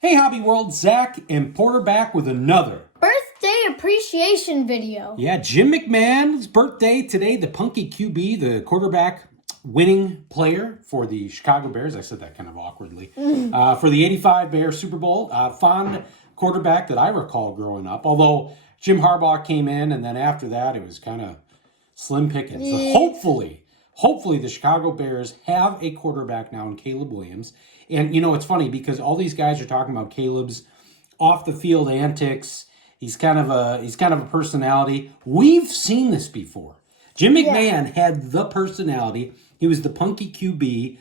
Hey Hobby World, Zach and Porter back with another birthday appreciation video. Yeah, Jim McMahon's birthday today. The Punky QB, the quarterback winning player for the Chicago Bears. I said that kind of awkwardly. For the 85 Bears Super Bowl. Fond quarterback that I recall growing up. Although Jim Harbaugh came in and then after that it was kind of slim pickings. So hopefully the Chicago Bears have a quarterback now in Caleb Williams. And you know, it's funny because all these guys are talking about Caleb's off the field antics. He's kind of a personality. We've seen this before. Jim McMahon had the personality. He was the Punky QB.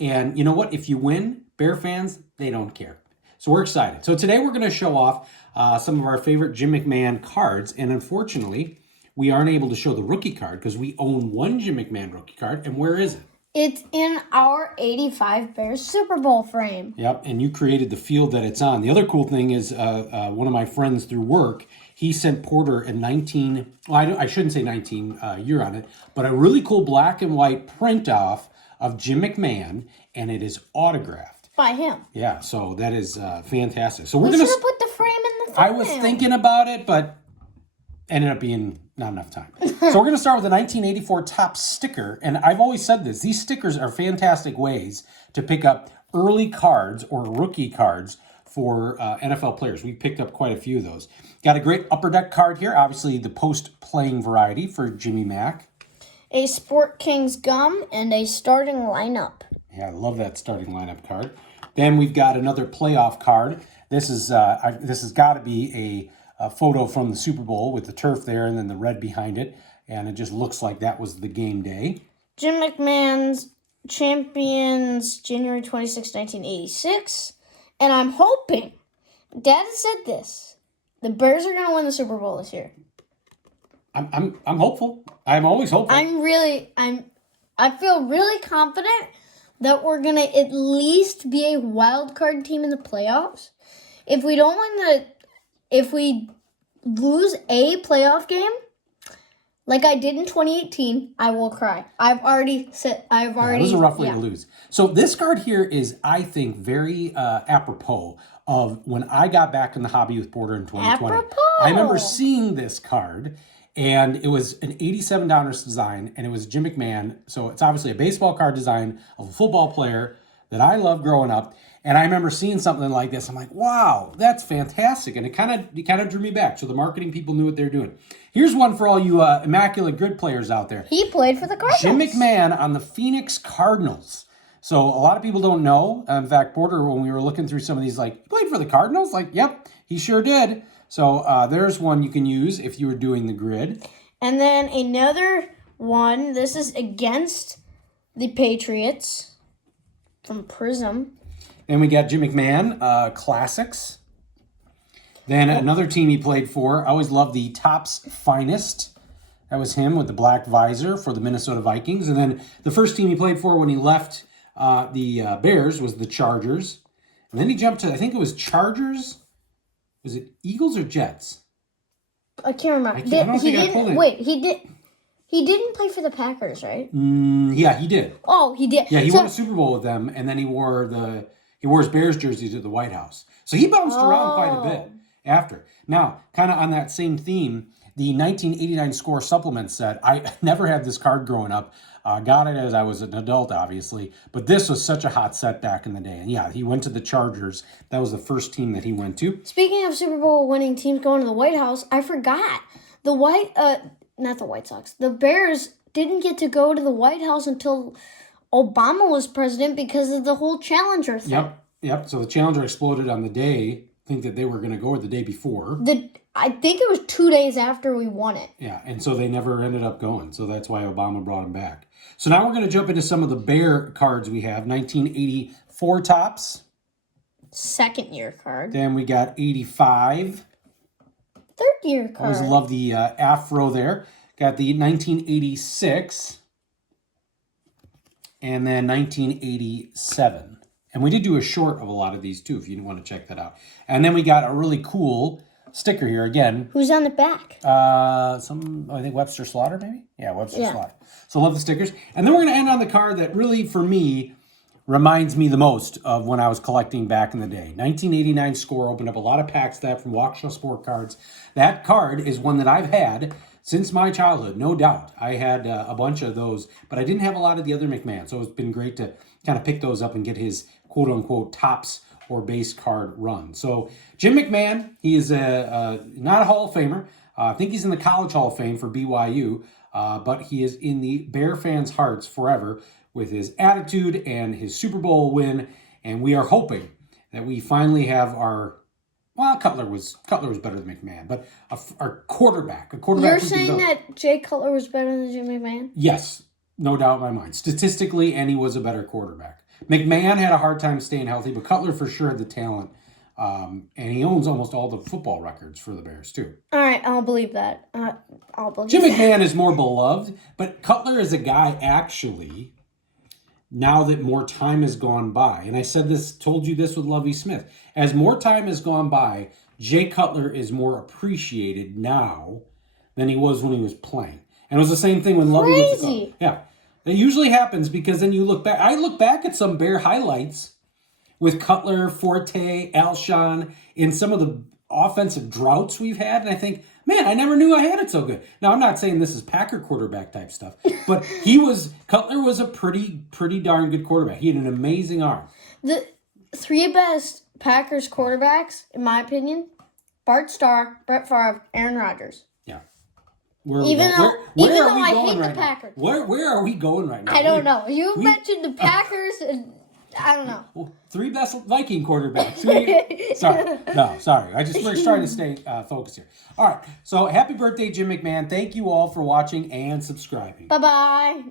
And you know what? If you win, Bear fans, they don't care. So we're excited. So today we're going to show off some of our favorite Jim McMahon cards. And unfortunately, we aren't able to show the rookie card because we own one Jim McMahon rookie card. And where is it? It's in our 85 Bears Super Bowl frame. Yep, and you created the field that it's on. The other cool thing is one of my friends through work, he sent Porter a 19, well, I shouldn't say 19 year on it, but a really cool black and white print off of Jim McMahon, and it is autographed. By him. Yeah, so that is fantastic. So we should have put the frame in the thumbnail. I was thinking about it, but ended up being not enough time. So we're going to start with the 1984 Topps sticker. And I've always said this. These stickers are fantastic ways to pick up early cards or rookie cards for NFL players. We picked up quite a few of those. Got a great Upper Deck card here. Obviously, the post-playing variety for Jimmy Mack. A Sport Kings gum and a starting lineup. Yeah, I love that starting lineup card. Then we've got another playoff card. This has got to be a photo from the Super Bowl with the turf there and then the red behind it. And it just looks like that was the game day. Jim McMahon's Champions, January 26, 1986. And I'm hoping, Dad has said this, the Bears are going to win the Super Bowl this year. I'm hopeful. I'm always hopeful. I feel really confident that we're going to at least be a wild card team in the playoffs. If we don't win if we lose a playoff game, like I did in 2018, I will cry. It was a rough way to lose. So this card here is, I think, very apropos of when I got back in the hobby with Porter in 2020. Apropos. I remember seeing this card, and it was an $87 design, and it was Jim McMahon. So it's obviously a baseball card design of a football player that I loved growing up. And I remember seeing something like this. I'm like, wow, that's fantastic. And it kind of drew me back. So the marketing people knew what they're doing. Here's one for all you immaculate grid players out there. He played for the Cardinals. Jim McMahon on the Phoenix Cardinals. So a lot of people don't know. In fact, Porter, when we were looking through some of these, like, he played for the Cardinals? Like, yep, he sure did. So there's one you can use if you were doing the grid. And then another one. This is against the Patriots from Prism. Then we got Jim McMahon, Classics. Then another team he played for. I always loved the Topps Finest. That was him with the black visor for the Minnesota Vikings. And then the first team he played for when he left the Bears was the Chargers. And then he jumped to, I think it was Chargers. Was it Eagles or Jets? I can't remember. He didn't play for the Packers, right? Yeah, he did. Oh, he did. Yeah, he won a Super Bowl with them, and then he wore his Bears jersey to the White House. So he bounced around quite a bit after. Now, kind of on that same theme, the 1989 Score supplement set. I never had this card growing up. Got it as I was an adult, obviously. But this was such a hot set back in the day. And yeah, he went to the Chargers. That was the first team that he went to. Speaking of Super Bowl winning teams going to the White House, I forgot. Not the White Sox. The Bears didn't get to go to the White House until Obama was president because of the whole Challenger thing. Yep. So the Challenger exploded on the day. I think that they were going to go the day before. I think it was 2 days after we won it. Yeah, and so they never ended up going. So that's why Obama brought him back. So now we're going to jump into some of the Bear cards we have. 1984 Topps. Second year card. Then we got 85. Third year card. Always love the afro there. Got the 1986. And then 1987. And we did do a short of a lot of these too, if you want to check that out. And then we got a really cool sticker here again. Who's on the back? I think Webster Slaughter, maybe? Yeah, Webster Slaughter. So love the stickers. And then we're going to end on the card that really, for me, reminds me the most of when I was collecting back in the day. 1989 score opened up a lot of packs that from Waukesha Sport Cards. That card is one that I've had since my childhood, no doubt. I had a bunch of those, but I didn't have a lot of the other McMahon, so it's been great to kind of pick those up and get his quote-unquote tops or base card run. So Jim McMahon, he is not a Hall of Famer. I think he's in the College Hall of Fame for BYU, but he is in the Bear fans' hearts forever with his attitude and his Super Bowl win. And we are hoping that we finally have our, well, Cutler was better than McMahon, but our quarterback. You're saying that Jay Cutler was better than Jim McMahon? Yes, no doubt in my mind. Statistically, and he was a better quarterback. McMahon had a hard time staying healthy, but Cutler for sure had the talent. And he owns almost all the football records for the Bears, too. All right, I'll believe that. I'll believe Jim that. McMahon is more beloved, but Cutler is a guy, actually, now that more time has gone by, and I told you this with Lovie Smith, as more time has gone by, Jay Cutler is more appreciated now than he was when he was playing. And it was the same thing when Lovie was the coach. Yeah. It usually happens because then you look back. I look back at some Bear highlights with Cutler, Forte, Alshon in some of the offensive droughts we've had, and I think, man, I never knew I had it so good. Now, I'm not saying this is Packer quarterback type stuff, but Cutler was a pretty darn good quarterback. He had an amazing arm. The three best Packers quarterbacks, in my opinion, Bart Starr, Brett Favre, Aaron Rodgers. Yeah. Even though I hate the Packers. Where are we going right now? I don't know. You mentioned the Packers, and I don't know. Well, three best Viking quarterbacks. Sorry. We're trying to stay focused here. All right. So happy birthday, Jim McMahon. Thank you all for watching and subscribing. Bye-bye.